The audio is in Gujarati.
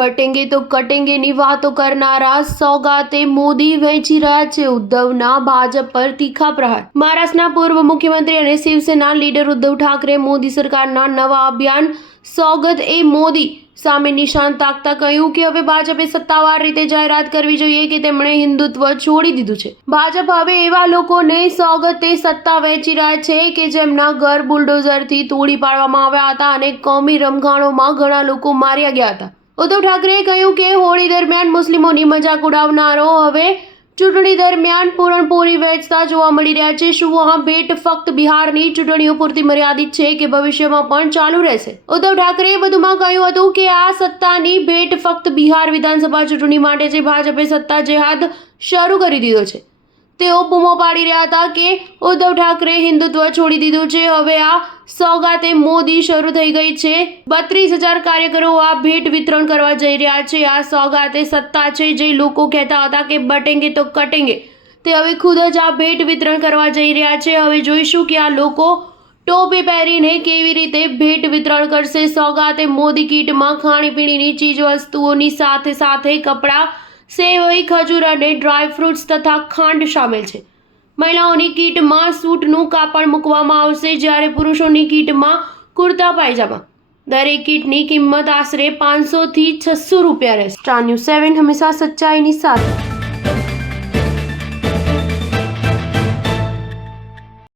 બટેંગે તો કટેંગેની વાતો કરનારા સોગાતે મોદી વહેંચી રહ્યા છે ઉદ્ધવના ભાજપ પર તીખા પ્રહાર। મહારાષ્ટ્રના પૂર્વ મુખ્યમંત્રી અને શિવસેના લીડર ઉદ્ધવ ઠાકરે મોદી સરકારના નવા અભિયાન સોગત એ મોદી સામે નિશાન તાકતા કહ્યું કે હવે ભાજપે સત્તાવાર રીતે જાહેરાત કરવી જોઈએ કે તેમણે હિન્દુત્વ છોડી દીધું છે। ભાજપ હવે એવા લોકોને સોગતે સત્તા વહેંચી રહ્યા છે કે જેમના ઘર બુલડોઝરથી તોડી પાડવામાં આવ્યા હતા અને કોમી રમખાણોમાં ઘણા લોકો માર્યા ગયા હતા। ઉદ્ધવ ઠાકરેએ કહ્યું કે હોળી દરમિયાન મુસ્લિમોની મજાક ઉડાવનારો હવે ચૂંટણી દરમિયાન પૂરણપોળી વહેંચતા જોવા મળી રહ્યા છે। શું આ ભેટ ફક્ત બિહારની ચૂંટણીઓ પૂરતી મર્યાદિત છે કે ભવિષ્યમાં પણ ચાલુ રહેશે? ઉદ્ધવ ઠાકરેએ વધુમાં કહ્યું હતું કે આ સત્તાની ભેટ ફક્ત બિહાર વિધાનસભા ચૂંટણી માટે છે। ભાજપે સત્તા જેહાદ શરૂ કરી દીધો છે। તેઓ બૂમો પાડી રહ્યા હતા કે ઉદ્ધવ ઠાકરે હિન્દુત્વ છોડી દીધું છે। હવે આ સોગાતે મોદી શરૂ થઈ ગઈ છે। 32,000 કાર્યકરો આ ભેટ વિતરણ કરવા જઈ રહ્યા છે। આ સોગાતે સત્તા છે। જે લોકો કહેતા હતા કે બટેંગે તો કટેંગે, તે હવે ખુદ જ આ ભેટ વિતરણ કરવા જઈ રહ્યા છે। હવે જોઈશું કે આ લોકો ટોપી પહેરીને કેવી રીતે ભેટ વિતરણ કરશે। સોગાતે મોદી કીટમાં ખાણીપીણીની ચીજ વસ્તુઓની સાથે સાથે કપડાં, સેવઈ, ખજૂર અને ડ્રાય ફ્રૂટ્સ તથા ખાંડ સામેલ છે। મહિલાઓની કીટમાં સૂટનું કાપડ મૂકવામાં આવશે, જ્યારે પુરુષોની કીટમાં કુર્તા પાયજામા। દરેક કીટની કિંમત આશરે 500 થી 600 રૂપિયા રહેશે। સ્ટાર ન્યૂઝ 7 હંમેશા સચ્ચાઈની સાથે।